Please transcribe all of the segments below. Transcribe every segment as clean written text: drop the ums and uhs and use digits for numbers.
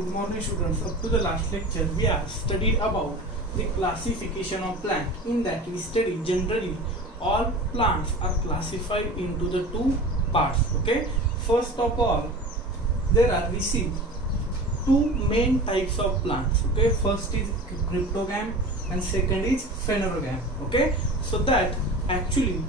Good morning students. Up to the last lecture we have studied about the classification of plant. In that we studied generally all plants are classified into the two parts. Okay. First of all, we see two main types of plants. Okay. First is cryptogam and second is phanerogam. Okay. So that actually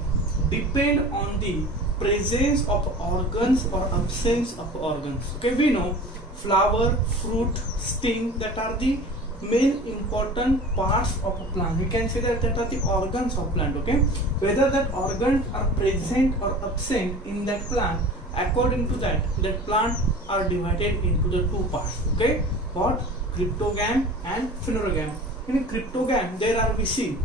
depend on the presence of organs or absence of organs. Okay, we know flower, fruit, stem, that are the main important parts of a plant. We can say that are the organs of plant. Okay, whether that organs are present or absent in that plant, according to that plant are divided into the two parts. Okay, what? Cryptogam and phanerogam. In cryptogam there are we see,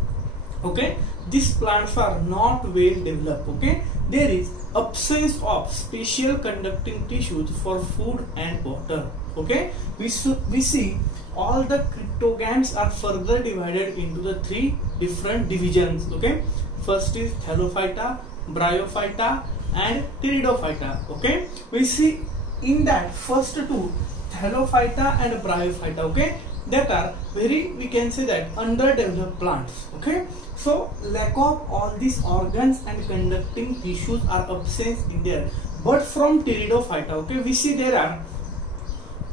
okay, these plants are not well developed. Okay, there is absence of special conducting tissues for food and water. Okay, we see all the cryptogams are further divided into the three different divisions. Okay, first is Thallophyta, Bryophyta and Pteridophyta. Okay, we see in that first two, Thallophyta and Bryophyta, okay, that are very, we can say that, underdeveloped plants. Okay, so lack of all these organs and conducting tissues are absent in there. But from Pteridophyta, okay, we see there are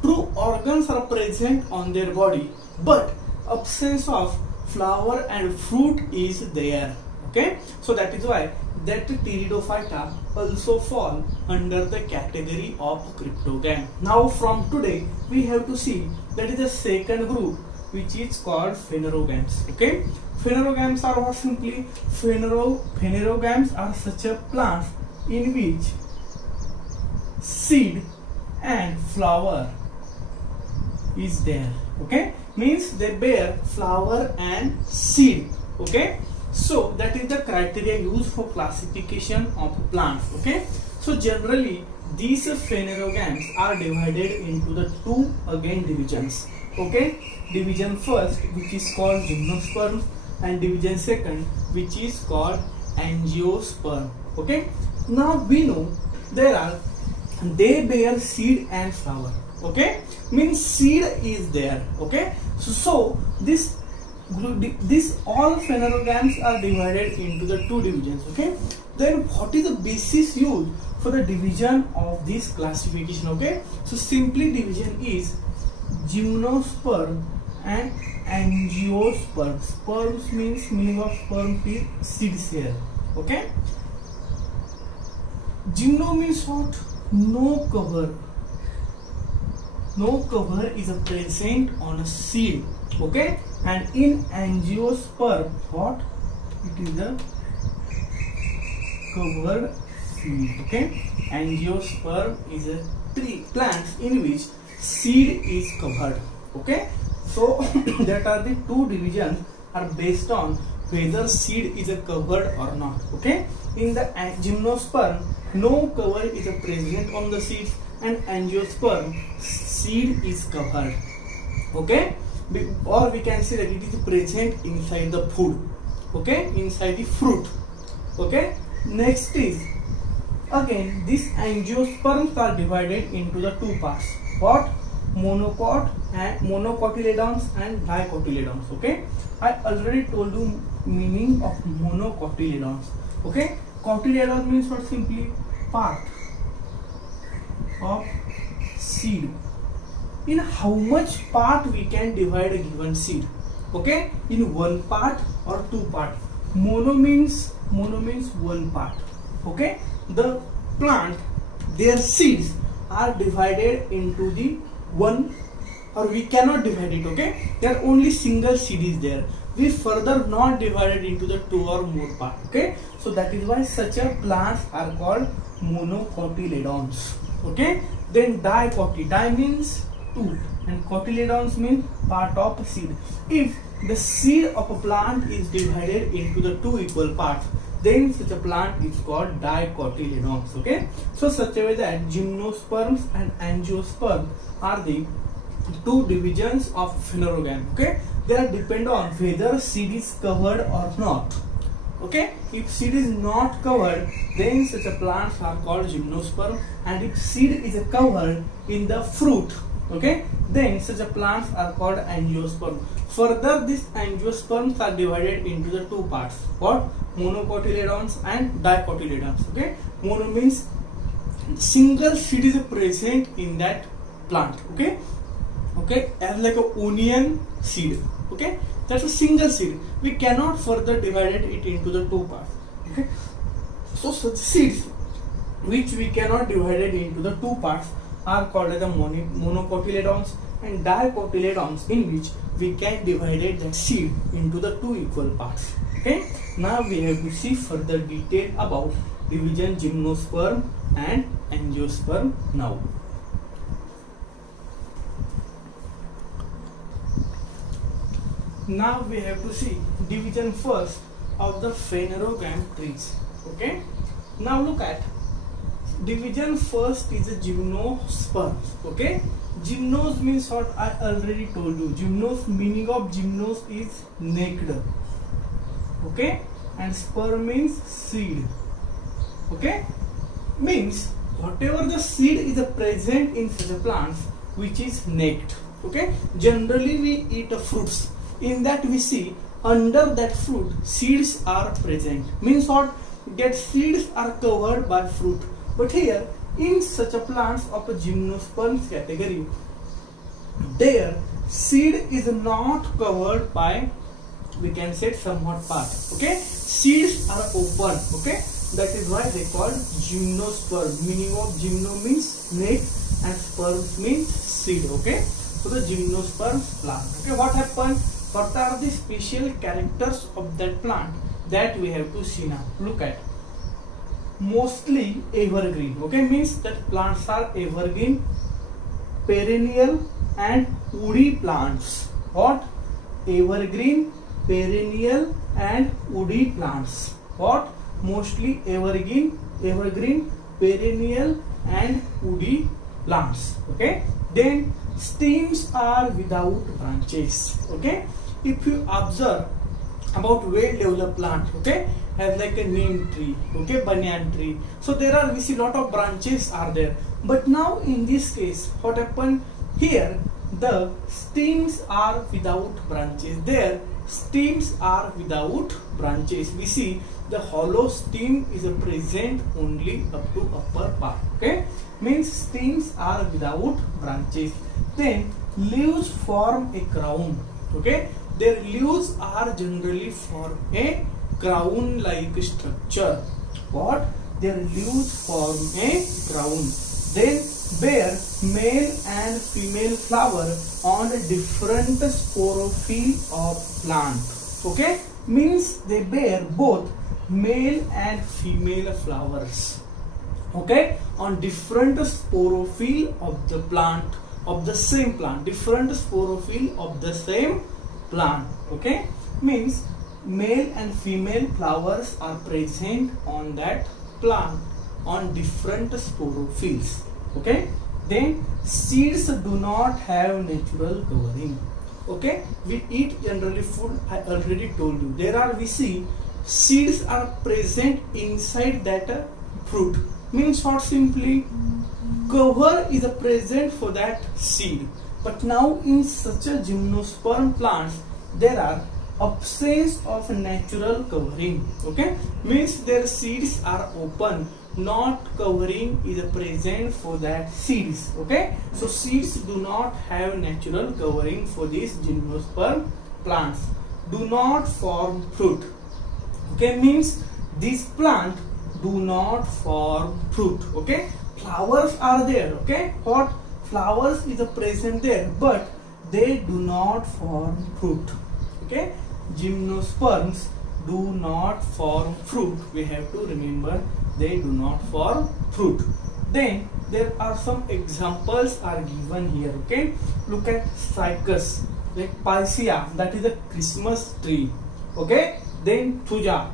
true organs are present on their body, but absence of flower and fruit is there. Okay, so that is why that Pteridophyta also fall under the category of cryptogam. Now from today we have to see that is the second group, which is called phanerogams. Okay, phanerogams are what? Simply phanerogams are such a plants in which seed and flower is there. Okay, means they bear flower and seed. Okay, so that is the criteria used for classification of plants. Okay, so generally these phanerogams are divided into the two again divisions. Okay, division first, which is called gymnosperm, and division second, which is called angiosperm. Okay, now we know they bear seed and flower. Okay, means seed is there. Okay, so this all phanerogams are divided into the two divisions. Okay, then what is the basis used for the division of this classification? Okay, so simply division is gymnosperm and angiosperm. Sperms means, meaning of sperm is seeds here. Okay, gymno means what? No cover. No cover is present on a seed. Okay, and in angiosperm, what? It is a covered seed. Okay, angiosperm is a plants in which seed is covered. Okay, so that are the two divisions are based on whether seed is covered or not. Okay, in the gymnosperm, no cover is present on the seeds, and angiosperm, seed is covered. Okay, or we can say that it is present inside the food. Okay, inside the fruit. Okay, next is again these angiosperms are divided into the two parts. What? Monocot and monocotyledons and dicotyledons. Okay, I already told you meaning of monocotyledons. Okay, cotyledon means what? Simply part of seed. In how much part we can divide a given seed? Okay, in one part or two part. Mono means one part. Okay, the plant, their seeds are divided into the one, or we cannot divide it. Okay, there are only single seed is there. We further not divided into the two or more part. Okay, so that is why such a plants are called monocotyledons. Okay, then dicoty, di means two and cotyledons mean part of seed. If the seed of a plant is divided into the two equal parts, then such a plant is called dicotyledons. Okay, so such a way that gymnosperms and angiosperms are the two divisions of phanerogam. Okay, they are depend on whether seed is covered or not. Okay, if seed is not covered, then such a plants are called gymnosperm, and if seed is covered in the fruit, Okay, then such a plants are called angiosperm. Further, these angiosperms are divided into the two parts. What? Monocotyledons and dicotyledons. Okay, mono means single seed is present in that plant. Okay, okay, as like a onion seed. Okay, that's a single seed. We cannot further divide it into the two parts. Okay, so such seeds which we cannot divide it into the two parts are called as the monocotyledons and dicotyledons, in which we can divide that seed into the two equal parts. Okay, now we have to see further detail about division gymnosperm and angiosperm now. Now we have to see division first of the phanerogram trees. Okay, now look at division first is a gymnosperms. Okay, gymnos means what I already told you. Gymnos, meaning of gymnos is naked. Okay, and sperm means seed. Okay, means whatever the seed is present in such a plants which is naked. Okay, generally we eat fruits. In that we see under that fruit seeds are present. Means what? That seeds are covered by fruit. But here in such a plants of a gymnosperms category, their seed is not covered by, we can say, somewhat part. Okay, seeds are open. Okay, that is why they call gymnosperm. Meaning of gymno means neck and sperm means seed. Okay, so the gymnosperms plant. Okay, what happened? What are the special characters of that plant that we have to see now? Look at. Mostly evergreen. Okay, means that plants are evergreen, perennial and woody plants. What? Evergreen, perennial and woody plants. What? Mostly evergreen, perennial and woody plants. Okay, then stems are without branches. Okay, if you observe about well-developed plant, okay, as like a neem tree, okay, banyan tree, so there are, we see lot of branches are there. But now in this case, what happened here? The stems are without branches. There stems are without branches. We see the hollow stem is present only up to upper part. Okay, means stems are without branches. Then leaves form a crown. Okay, their leaves are generally form a crown like structure. What? Their leaves form a crown. Then bear male and female flower on a different sporophyll of plant. Okay, means they bear both male and female flowers. Okay, on different sporophyll of the plant, of the same plant, different sporophyll of the same plant. Okay, means male and female flowers are present on that plant on different sporophylls. Okay, then seeds do not have natural covering. Okay, we eat generally food, I already told you. There are, we see seeds are present inside that fruit. Means what? Simply cover is present for that seed. But now in such a gymnosperm plants there are absence of natural covering. Okay, means their seeds are open, not covering is present for that seeds. Okay, so seeds do not have natural covering for these gymnosperm plants, do not form fruit. Okay, means these plants do not form fruit. Okay, flowers are there. Okay, what? Flowers is present there, but they do not form fruit. Okay, gymnosperms do not form fruit. We have to remember they do not form fruit. Then there are some examples are given here. Okay, look at cycas, like Picea, that is the Christmas tree. Okay, then Thuja,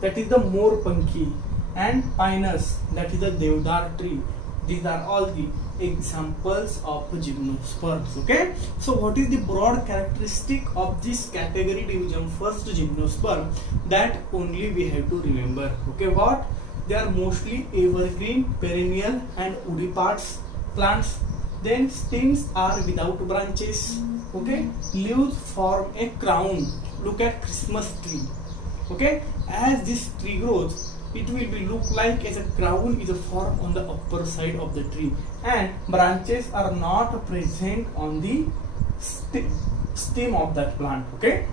that is the Moorpanki, and Pinus, that is the Devdar tree. These are all the examples of gymnosperms. Okay, so what is the broad characteristic of this category division first gymnosperm? That only we have to remember. Okay, what? They are mostly evergreen, perennial and woody plants. Then stems are without branches. Okay, leaves form a crown. Look at Christmas tree. Okay, as this tree grows, it will be look like as a crown is a form on the upper side of the tree, and branches are not present on the stem of that plant. Okay,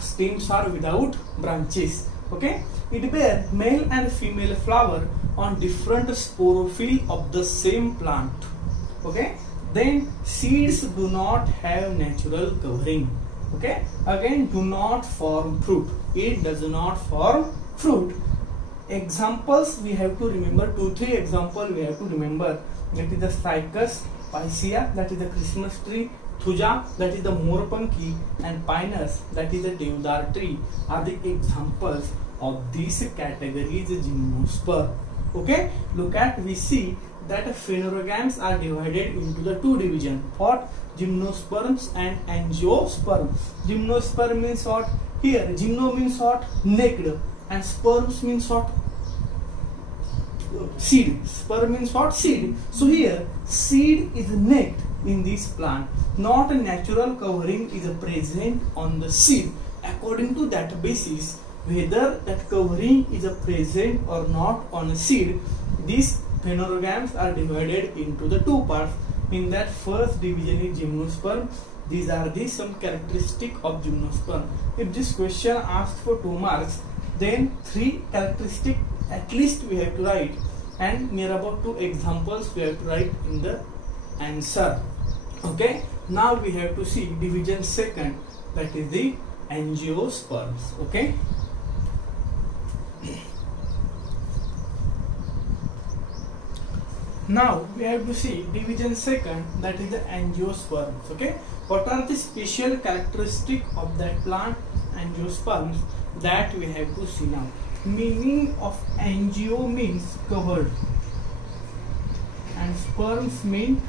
stems are without branches. Okay, it bears male and female flower on different sporophyll of the same plant. Okay, then seeds do not have natural covering. Okay, again, do not form fruit. It does not form fruit. Examples we have to remember, 2-3 examples we have to remember. That is the Cycas picea, that is the Christmas tree. Thuja, that is the Moorpunki, and Pinus, that is the Deodar tree, are the examples of these categories gymnosperm. Okay, look at, we see that phanerogams are divided into the two divisions. What? Gymnosperms and angiosperms. Gymnosperm means what? Here, gymno means what? Naked, and sperms means what? Seed. Sperm means what? Seed. So here, seed is naked in this plant. Not a natural covering is present on the seed. According to that basis, whether that covering is present or not on a seed, these phanerogams are divided into the two parts. In that first division is gymnosperm. These are the some characteristic of gymnosperm. If this question asked for 2 marks, then 3 characteristic at least we have to write, and near about 2 examples we have to write in the answer. Okay, now we have to see division second, that is the angiosperms. Okay, now we have to see division second, that is the angiosperms. Okay, what are the special characteristic of that plant angiosperms that we have to see now. Meaning of angio means covered, and sperms mean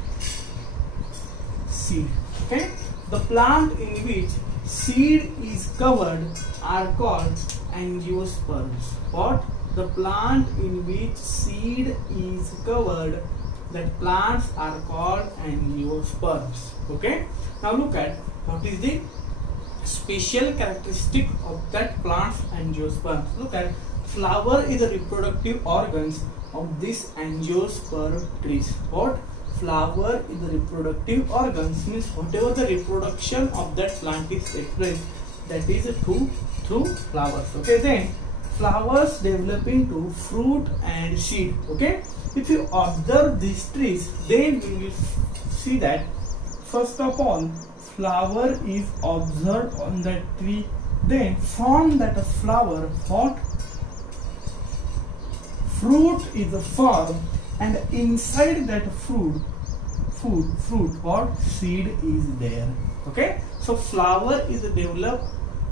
seed. Okay, the plant in which seed is covered are called angiosperms. What? The plant in which seed is covered, that plants are called angiosperms. Okay, now look at what is the special characteristic of that plant's angiosperms. Look at, flower is the reproductive organs of this angiosperm trees. What? Flower is the reproductive organs, means whatever the reproduction of that plant is expressed, that is through flowers. Okay, then flowers develop into fruit and seed. Okay, if you observe these trees, then we will see that first of all, flower is observed on that tree. Then from that flower, what? Fruit is formed, and inside that fruit, what? Seed is there. Okay, so flower is developed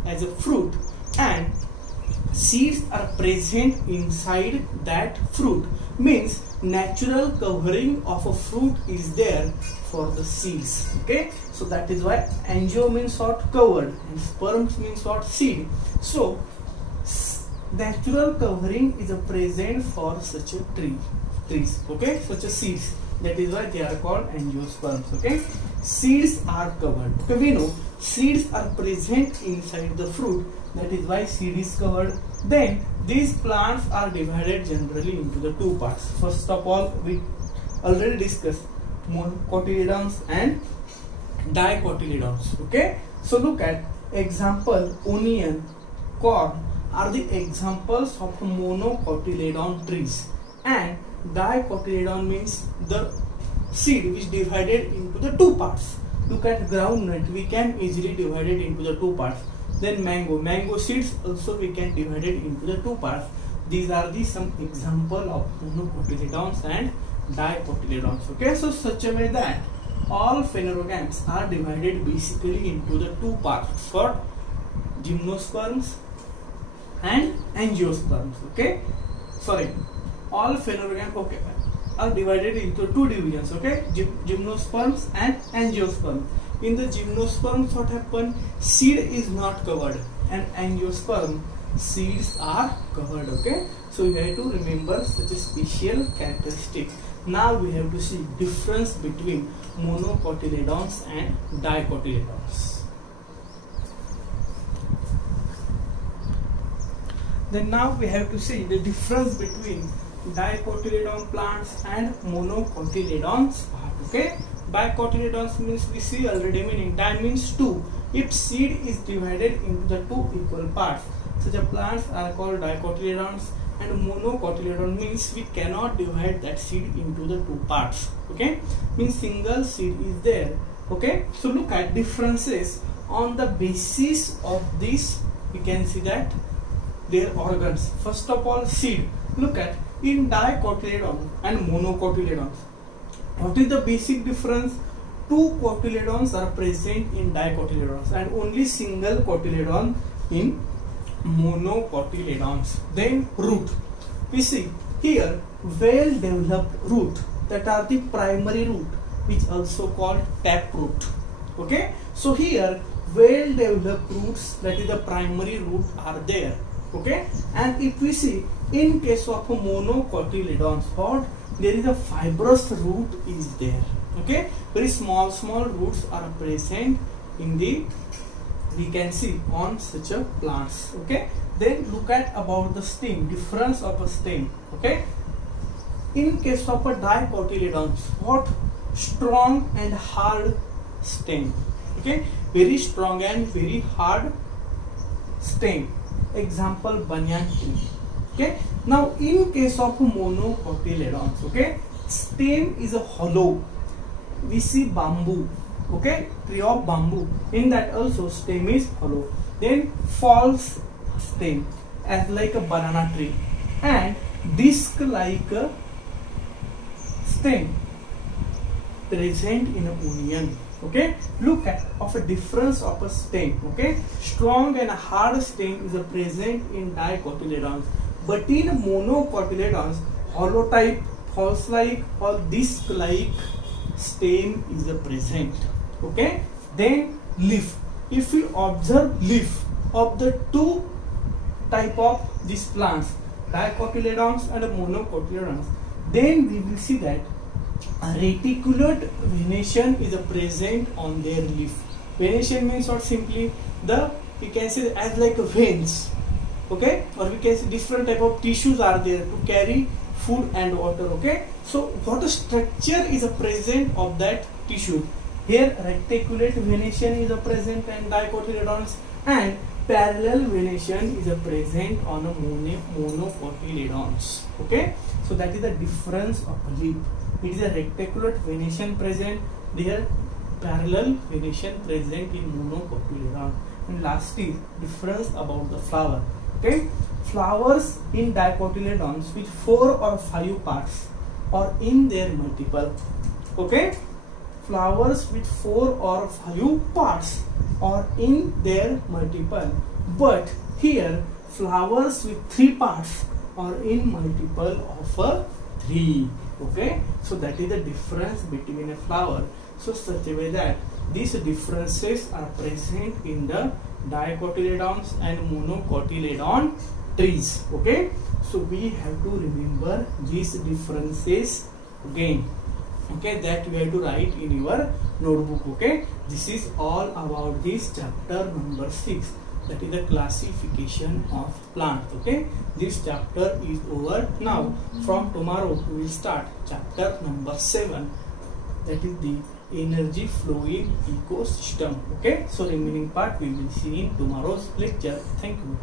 as a fruit, and seeds are present inside that fruit. Means natural covering of a fruit is there for the seeds. Okay, so that is why angio means what? Covered, and sperms means what? Seed. So natural covering is a present for such a trees. Okay, such a seeds. That is why they are called angiosperms. Okay, seeds are covered. Okay, we know seeds are present inside the fruit. That is why seed is covered. Then these plants are divided generally into the two parts. First of all, we already discussed monocotyledons and dicotyledons. Okay, so look at example, onion, corn are the examples of monocotyledon trees, and dicotyledon means the seed which divided into the two parts. Look at groundnut, we can easily divide it into the two parts. Then mango seeds also we can divide it into the two parts. These are the some example of monocotyledons and dicotyledons. Okay, so such a way that all phanerogams are divided basically into the two parts, for gymnosperms and angiosperms. Okay, sorry, all phanerogams are divided into two divisions. Okay, gymnosperms and angiosperms. In the gymnosperms, what happened? Seed is not covered, and angiosperm seeds are covered. Okay, so you have to remember such a special characteristic. Now we have to see difference between monocotyledons and dicotyledons. Then now we have to see the difference between dicotyledon plants and monocotyledons. Okay, dicotyledons means we see already meaning. Di means two. If seed is divided into the two equal parts, such a plants are called dicotyledons. And monocotyledon means we cannot divide that seed into the two parts. Okay, means single seed is there. Okay, so look at differences on the basis of this. We can see that their organs. First of all, seed. Look at in dicotyledon and monocotyledons. What is the basic difference? Two cotyledons are present in dicotyledons and only single cotyledon in monocotyledons. Then root. We see here well developed root, that are the primary root, which also called taproot. Okay, so here well developed roots, that is the primary root, are there. Okay, and if we see in case of monocotyledons, what there is a fibrous root is there. Okay, very small roots are present in the, we can see on such a plants. Okay, then look at about the stem, difference of a stem. Okay, in case of a dicotyledons, what strong and hard stem. Okay, very strong and very hard stem. Example, banyan tree. Okay, now in case of monocotyledons, okay, stem is a hollow. We see bamboo. Okay, tree of bamboo, in that also stem is hollow. Then false stem, as like a banana tree, and disc like a stem present in an onion. Okay, look at of a difference of a stem. Okay, strong and hard stem is a present in dicotyledons, but in monocotyledons, hollow type, false like or disc like stem is a present. Okay, then leaf. If we observe leaf of the two type of these plants, dicotyledons and monocotyledons, then we will see that a reticulate venation is a present on their leaf. Venation means what? Simply the, we can say as like veins. Okay, or we can say different type of tissues are there to carry food and water. Okay, so what structure is a present of that tissue? Here reticulate venation is a present and dicotyledons, and parallel venation is a present on a monocotyledons. Okay, so that is the difference of a leaf. It is a reticulate venation present, there parallel venation present in monocotyledon. And lastly, difference about the flower. Okay, flowers in dicotyledons with 4 or 5 parts or in their multiple. Okay, flowers with 4 or 5 parts or in their multiple, but here flowers with 3 parts or in multiple of 3. Okay, so that is the difference between a flower. So such a way that these differences are present in the dicotyledons and monocotyledon trees. Okay, so we have to remember these differences again. Okay, that you have to write in your notebook. Okay, this is all about this chapter number 6, that is the classification of plants. Okay, this chapter is over. Now from tomorrow we will start chapter number 7, that is the energy flowing ecosystem. Okay, so remaining part we will see in tomorrow's lecture. Thank you.